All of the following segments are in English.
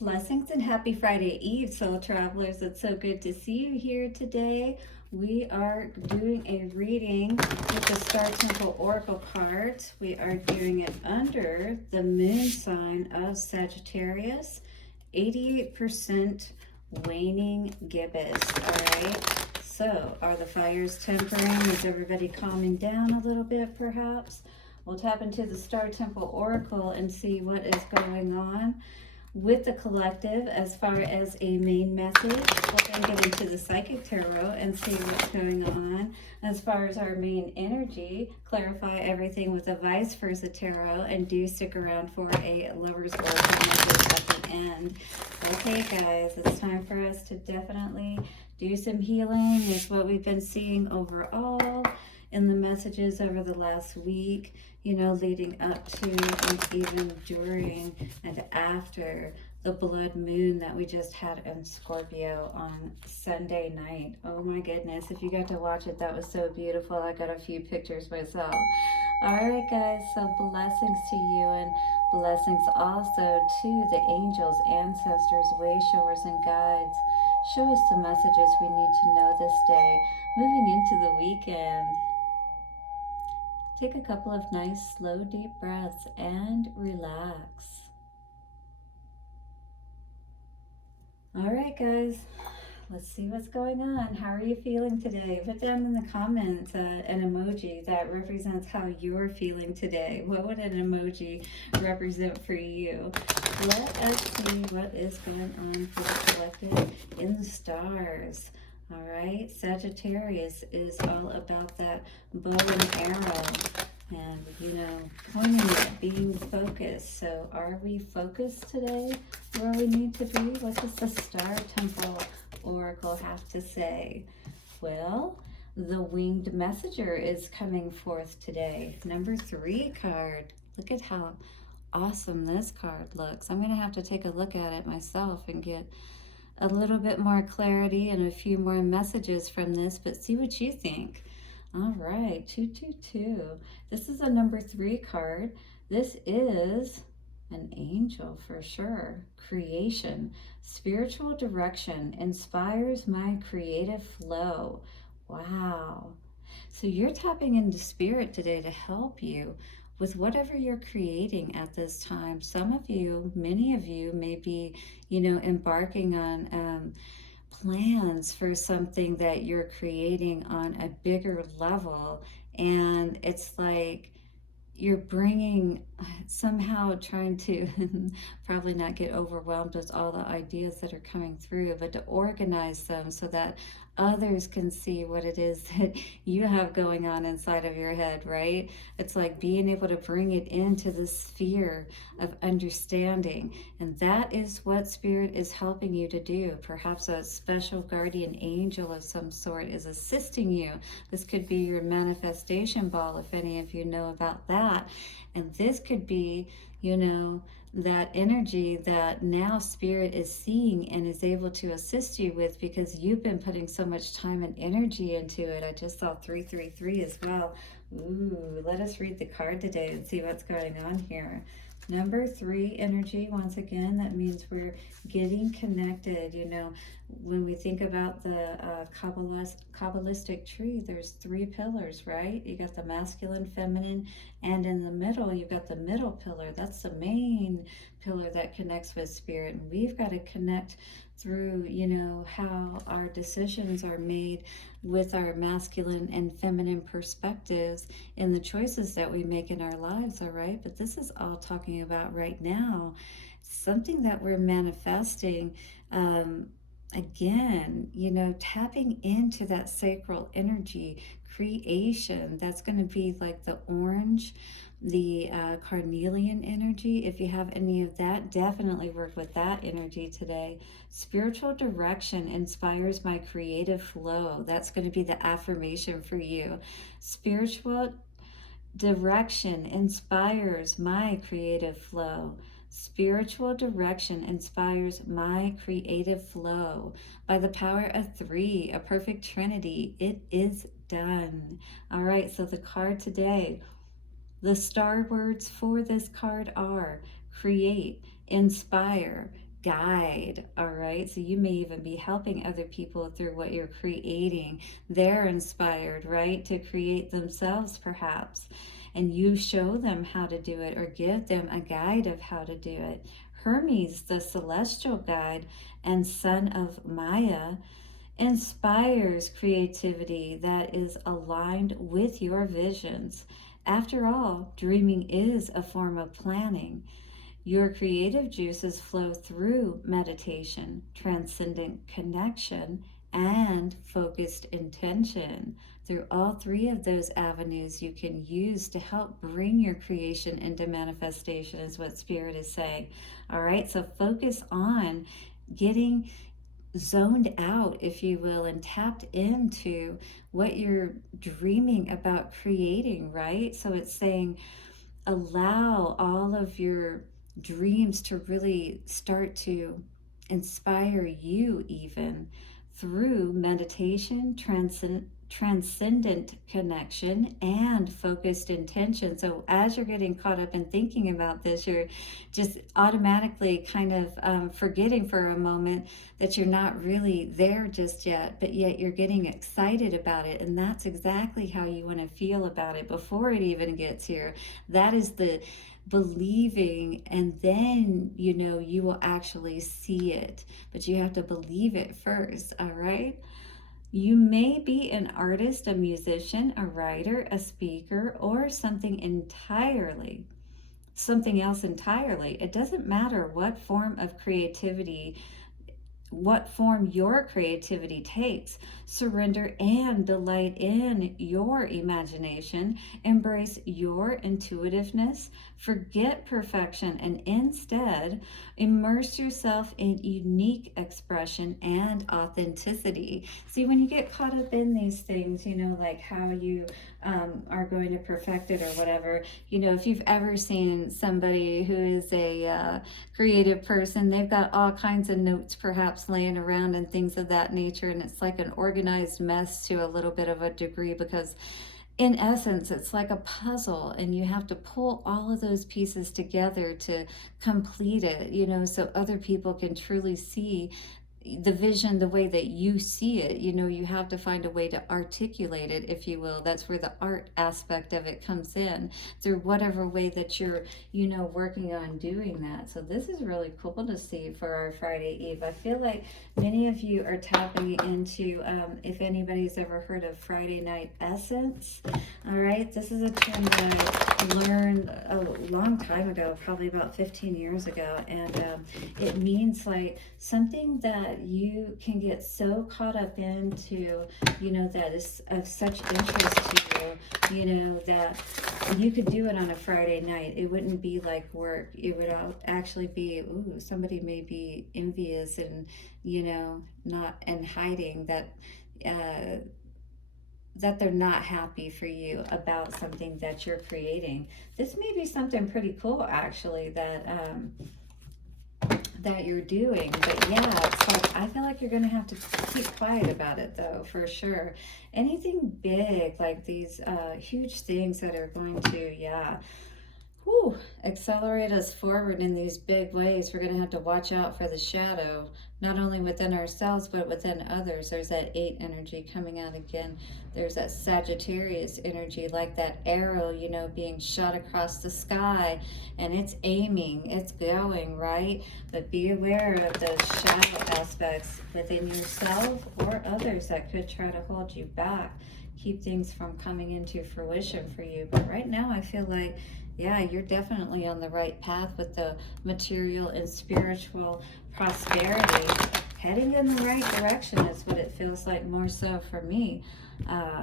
Blessings and happy Friday Eve, soul travelers. It's so good to see you here today. We are doing a reading with the Star Temple Oracle cards. We are doing it under the moon sign of Sagittarius, 88% waning gibbous. All right. So, are the fires tempering? Is everybody calming down a little bit, perhaps? We'll tap into the Star Temple Oracle and see what is going on with the collective as far as a main message. We'll then get into the psychic tarot and see what's going on as far as our main energy, clarify everything with the vice versa tarot, and do stick around for a lover's oracle message at the end. Okay guys, it's time for us to definitely do some healing. Is what we've been seeing overall in the messages over the last week, you know, leading up to and even during and after the blood moon that we just had in Scorpio on Sunday night. Oh my goodness, if you got to watch it, that was so beautiful. I got a few pictures myself. All right, guys, so blessings to you, and blessings also to the angels, ancestors, way showers, and guides. Show us the messages we need to know this day, moving into the weekend. Take a couple of nice, slow, deep breaths and relax. All right, guys, let's see what's going on. How are you feeling today? Put down in the comments an emoji that represents how you're feeling today. What would an emoji represent for you? Let us see what is going on for the collective in the stars. All right, Sagittarius is all about that bow and arrow and, you know, pointing at being focused. So are we focused today where we need to be? What does the Star Temple Oracle have to say? Well, the winged messenger is coming forth today. Number 3 card. Look at how awesome this card looks. I'm going to have to take a look at it myself and get a little bit more clarity and a few more messages from this, but see what you think. All right, 222. This is a number 3 card. This is an angel for sure. Creation, spiritual direction inspires my creative flow. Wow. So you're tapping into spirit today to help you with whatever you're creating at this time. Some of you, many of you may be, you know, embarking on plans for something that you're creating on a bigger level. And it's like you're bringing, somehow trying to probably not get overwhelmed with all the ideas that are coming through, but to organize them so that others can see what it is that you have going on inside of your head, right? It's like being able to bring it into the sphere of understanding. And that is what Spirit is helping you to do. Perhaps a special guardian angel of some sort is assisting you. This could be your manifestation ball, if any of you know about that. And this could be, you know, that energy that now Spirit is seeing and is able to assist you with because you've been putting so much time and energy into it. I just saw 333 as well. Ooh, let us read the card today and see what's going on here. Number 3 energy, once again, that means we're getting connected. You know, when we think about the Kabbalistic tree, there's 3 pillars, right? You got the masculine, feminine, and in the middle, you've got the middle pillar. That's the main pillar that connects with spirit. And we've got to connect through, you know, how our decisions are made with our masculine and feminine perspectives in the choices that we make in our lives, all right? But this is all talking about right now, something that we're manifesting. Again, you know, tapping into that sacral energy, creation. That's going to be like the orange, the carnelian energy. If you have any of that, definitely work with that energy today. Spiritual direction inspires my creative flow. That's going to be the affirmation for you. Spiritual direction inspires my creative flow. Spiritual direction inspires my creative flow. By the power of 3, a perfect Trinity, it is done. All right, so the card today, the star words for this card are create, inspire, guide, all right? So you may even be helping other people through what you're creating. They're inspired, right, to create themselves perhaps, and you show them how to do it or give them a guide of how to do it. Hermes, the celestial guide and son of Maya, inspires creativity that is aligned with your visions. After all, dreaming is a form of planning. Your creative juices flow through meditation, transcendent connection, and focused intention. Through all three of those avenues, you can use to help bring your creation into manifestation, is what Spirit is saying. All right, so focus on getting zoned out, if you will, and tapped into what you're dreaming about creating, right? So it's saying, allow all of your dreams to really start to inspire you, even through meditation, transcendent connection, and focused intention. So as you're getting caught up in thinking about this, you're just automatically kind of forgetting for a moment that you're not really there just yet, but yet you're getting excited about it. And that's exactly how you want to feel about it before it even gets here. That is the believing, and then you will actually see it, but you have to believe it first. All right, you may be an artist, a musician, a writer, a speaker, or something else entirely. It doesn't matter what form your creativity takes. Surrender and delight in your imagination. Embrace your intuitiveness. Forget perfection and instead immerse yourself in unique expression and authenticity. See, when you get caught up in these things, like how you are going to perfect it or whatever, if you've ever seen somebody who is a creative person, they've got all kinds of notes perhaps laying around and things of that nature, and it's like an organized mess to a little bit of a degree, because in essence it's like a puzzle and you have to pull all of those pieces together to complete it, so other people can truly see the vision the way that you see it. You have to find a way to articulate it, if you will. That's where the art aspect of it comes in, through whatever way that you're working on doing that. So this is really cool to see for our Friday Eve. I feel like many of you are tapping into, if anybody's ever heard of Friday Night Essence. All right, this is a term that I learned a long time ago, probably about 15 years ago, and it means like something that you can get so caught up into, that is of such interest to you, that you could do it on a Friday night. It wouldn't be like work. It would actually be, ooh, somebody may be envious and, not, and hiding that, that they're not happy for you about something that you're creating. This may be something pretty cool, actually, that you're doing. But yeah, it's like, I feel like you're gonna have to keep quiet about it, though, for sure. Anything big, like these huge things that are going to, accelerate us forward in these big ways, we're going to have to watch out for the shadow, not only within ourselves, but within others. There's that 8 energy coming out again. There's that Sagittarius energy, like that arrow, being shot across the sky, and it's aiming, it's going, right? But be aware of those shadow aspects within yourself or others that could try to hold you back, keep things from coming into fruition for you. But right now, I feel like, you're definitely on the right path with the material and spiritual prosperity, heading in the right direction is what it feels like, more so for me,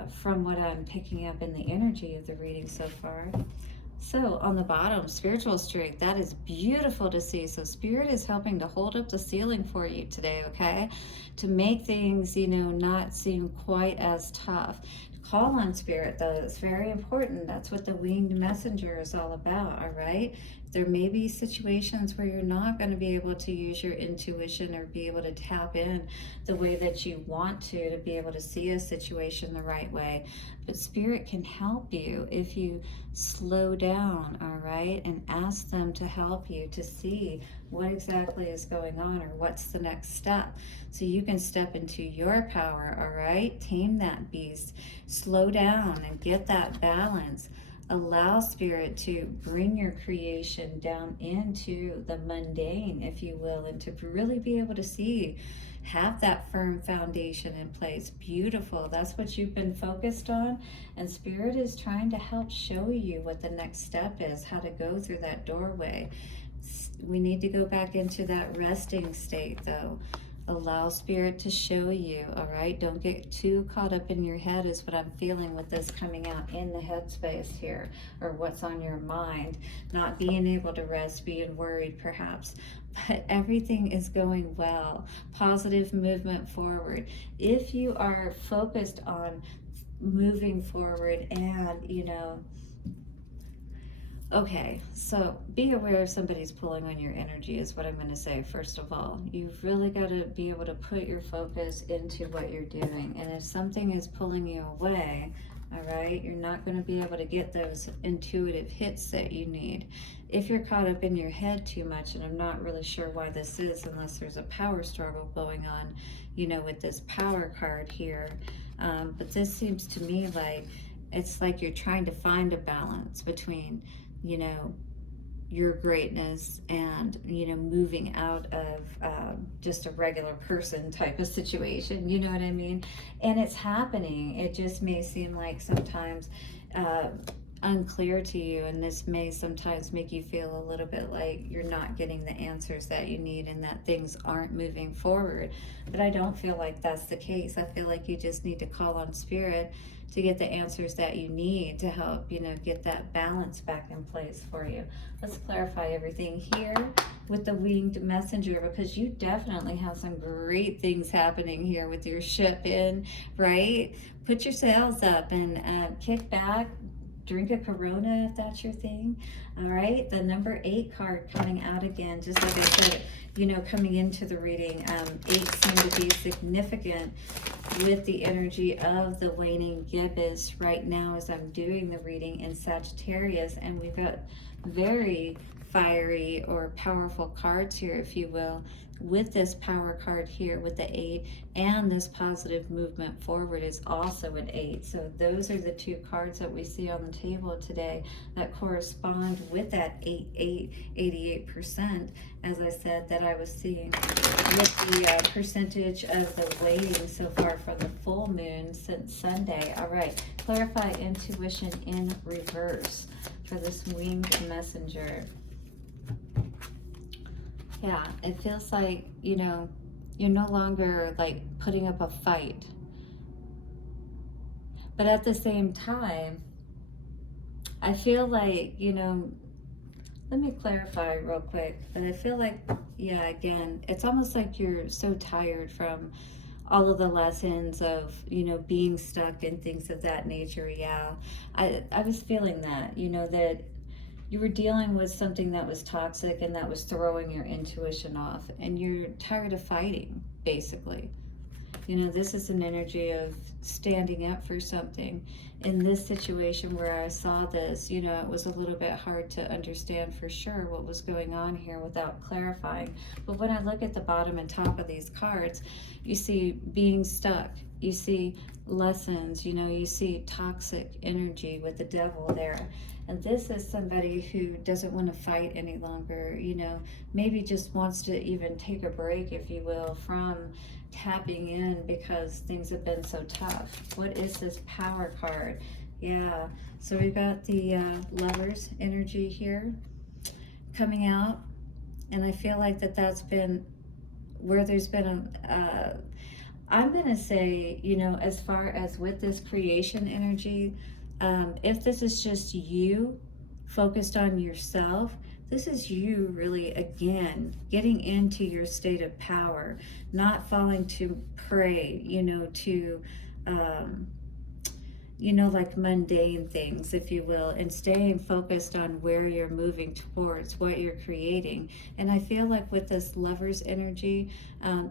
from what I'm picking up in the energy of the reading so far. So on the bottom, spiritual strength, that is beautiful to see. So Spirit is helping to hold up the ceiling for you today, okay? To make things, not seem quite as tough. Call on Spirit, though. It's very important. That's what the winged messenger is all about, all right? There may be situations where you're not going to be able to use your intuition or be able to tap in the way that you want to be able to see a situation the right way. But Spirit can help you if you slow down, all right, and ask them to help you to see what exactly is going on or what's the next step, so you can step into your power, all right? Tame that beast, slow down and get that balance. Allow Spirit to bring your creation down into the mundane, if you will, and to really be able to see, have that firm foundation in place. Beautiful. That's what you've been focused on. And Spirit is trying to help show you what the next step is, how to go through that doorway. We need to go back into that resting state, though. Allow Spirit to show you, all right? Don't get too caught up in your head is what I'm feeling with this coming out in the headspace here, or what's on your mind. Not being able to rest, being worried perhaps. But everything is going well. Positive movement forward. If you are focused on moving forward and, okay, so be aware if somebody's pulling on your energy is what I'm going to say. First of all, you've really got to be able to put your focus into what you're doing. And if something is pulling you away, all right, you're not going to be able to get those intuitive hits that you need. If you're caught up in your head too much, and I'm not really sure why this is unless there's a power struggle going on, with this power card here. But this seems to me like it's like you're trying to find a balance between your greatness and moving out of just a regular person type of situation, you know what I mean? And it's happening. It just may seem like sometimes unclear to you, and this may sometimes make you feel a little bit like you're not getting the answers that you need and that things aren't moving forward. But I don't feel like that's the case. I feel like you just need to call on Spirit to get the answers that you need to help, get that balance back in place for you. Let's clarify everything here with the winged messenger, because you definitely have some great things happening here with your ship in, right? Put your sails up and kick back, drink a Corona if that's your thing. All right, the number 8 card coming out again, just like I said, coming into the reading, 8 seem to be significant with the energy of the waning gibbous right now as I'm doing the reading in Sagittarius. And we've got very fiery or powerful cards here, if you will, with this power card here with the 8, and this positive movement forward is also an 8. So those are the 2 cards that we see on the table today that correspond with that 88%, as I said, that I was seeing with the percentage of the waning so far for the full moon since Sunday. All right, clarify intuition in reverse for this winged messenger. Yeah, it feels like, you're no longer like putting up a fight. But at the same time, I feel like, let me clarify real quick. But I feel like, yeah, again, it's almost like you're so tired from all of the lessons of, being stuck and things of that nature. Yeah, I was feeling that, that you were dealing with something that was toxic and that was throwing your intuition off, and you're tired of fighting, basically. This is an energy of standing up for something. In this situation where I saw this, it was a little bit hard to understand for sure what was going on here without clarifying. But when I look at the bottom and top of these cards, you see being stuck. You see lessons, you see toxic energy with the devil there. And this is somebody who doesn't want to fight any longer, maybe just wants to even take a break, if you will, from tapping in because things have been so tough. What is this power card? Yeah, so we've got the Lovers energy here coming out. And I feel like that's been where there's been I'm going to say, as far as with this creation energy, if this is just you focused on yourself, this is you really, again, getting into your state of power, not falling to prey, to you know, like mundane things, if you will, and staying focused on where you're moving towards, what you're creating. And I feel like with this Lover's energy,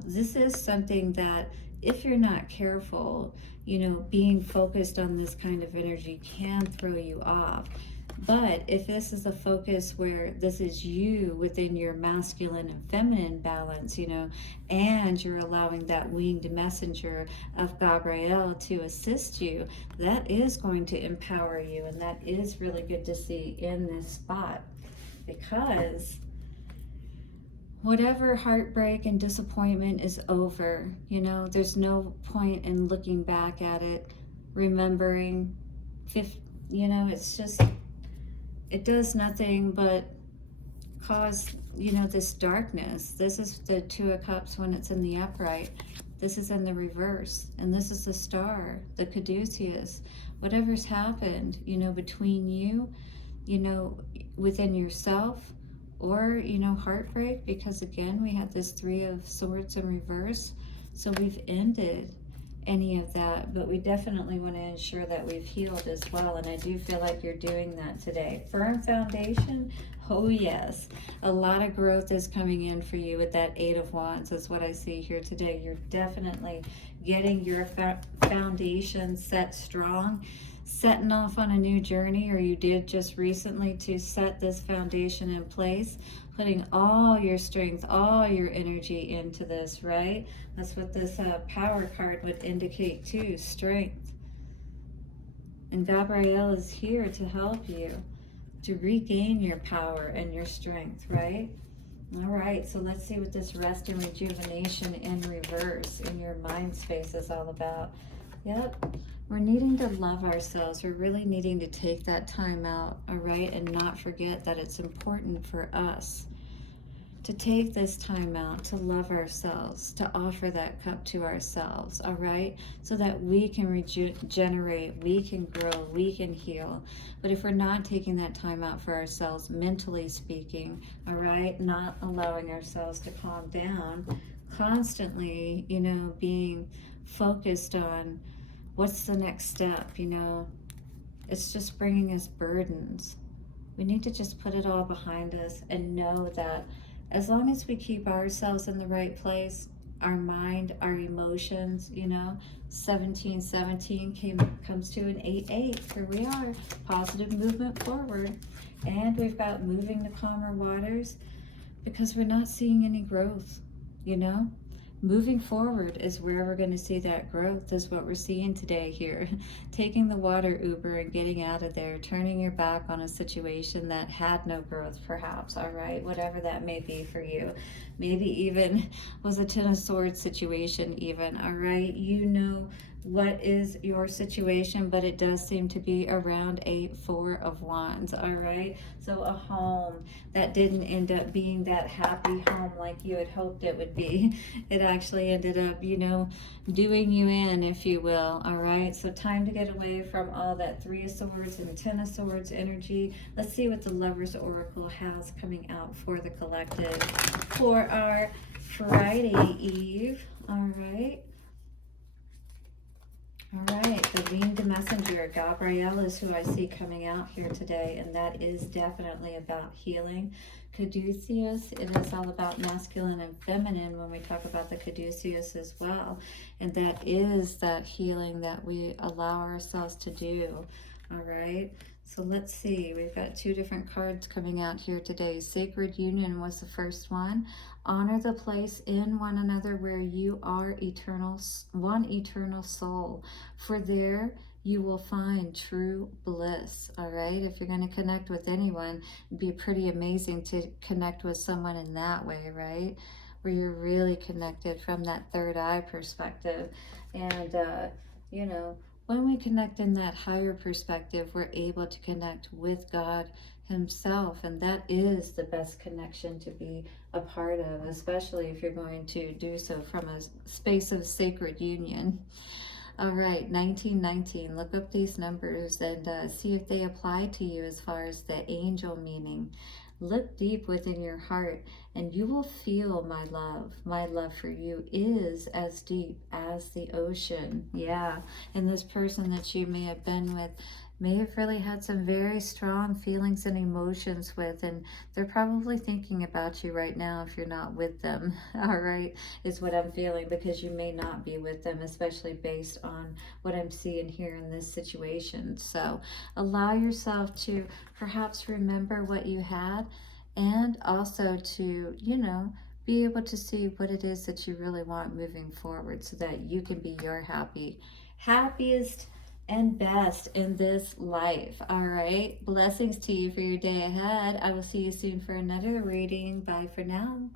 this is something that if you're not careful, you know, being focused on this kind of energy can throw you off. But if this is a focus where this is you within your masculine and feminine balance, you know, and you're allowing that winged messenger of Gabriel to assist you, that is going to empower you. And that is really good to see in this spot, because whatever heartbreak and disappointment is over, you know, there's no point in looking back at it, remembering, you know, it's just, it does nothing but cause, you know, this darkness. This is the Two of Cups when it's in the upright. This is in the reverse. And this is the star, the caduceus. Whatever's happened, you know, between you, you know, within yourself, or, you know, heartbreak, because again, we had this Three of Swords in reverse. So we've ended any of that, but we definitely want to ensure that we've healed as well. And I do feel like you're doing that today. Firm foundation. Oh yes, a lot of growth is coming in for you with that Eight of Wands is what I see here today. You're definitely getting your foundation set strong, setting off on a new journey, or you did just recently to set this foundation in place, putting all your strength, all your energy into this, right? That's what this power card would indicate too, strength. And Gabrielle is here to help you to regain your power and your strength, right? All right, so let's see what this rest and rejuvenation in reverse in your mind space is all about. Yep, we're needing to love ourselves. We're really needing to take that time out, all right, and not forget that it's important for us to take this time out to love ourselves, to offer that cup to ourselves, all right? So that we can regenerate, we can grow, we can heal. But if we're not taking that time out for ourselves, mentally speaking, all right, not allowing ourselves to calm down, constantly, you know, being focused on what's the next step, you know, it's just bringing us burdens. We need to just put it all behind us and know that as long as we keep ourselves in the right place, our mind, our emotions, you know, 1717 comes to an 8-8. Here we are, positive movement forward. And we've got moving to calmer waters, because we're not seeing any growth, you know. Moving forward is where we're going to see that growth, is what we're seeing today here. Taking the water Uber and getting out of there, turning your back on a situation that had no growth perhaps, all right, whatever that may be for you. Maybe even was a Ten of Swords situation even, all right, you know what is your situation, but it does seem to be around a Four of Wands, all right? So a home that didn't end up being that happy home like you had hoped it would be. It actually ended up, you know, doing you in, if you will, all right? So time to get away from all that Three of Swords and Ten of Swords energy. Let's see what the Lover's Oracle has coming out for the collective for our Friday Eve, all right? All right, the winged messenger, Gabrielle, is who I see coming out here today, and that is definitely about healing. Caduceus, it is all about masculine and feminine when we talk about the caduceus as well. And that is that healing that we allow ourselves to do. All right, so let's see. We've got two different cards coming out here today. Sacred Union was the first one. Honor the place in one another where you are eternal, one eternal soul. For there you will find true bliss, all right? If you're going to connect with anyone, it'd be pretty amazing to connect with someone in that way, right? Where you're really connected from that third eye perspective. And, you know, when we connect in that higher perspective, we're able to connect with God Himself, and that is the best connection to be a part of, especially if you're going to do so from a space of sacred union. All right, 1919. Look up these numbers and see if they apply to you as far as the angel meaning. Look deep within your heart and you will feel my love. My love for you is as deep as the ocean. Yeah. And this person that you may have been with may have really had some very strong feelings and emotions with, and they're probably thinking about you right now if you're not with them. All right, is what I'm feeling, because you may not be with them, especially based on what I'm seeing here in this situation. So allow yourself to perhaps remember what you had, and also to, be able to see what it is that you really want moving forward, so that you can be your happiest and best in this life. All right. Blessings to you for your day ahead. I will see you soon for another reading. Bye for now.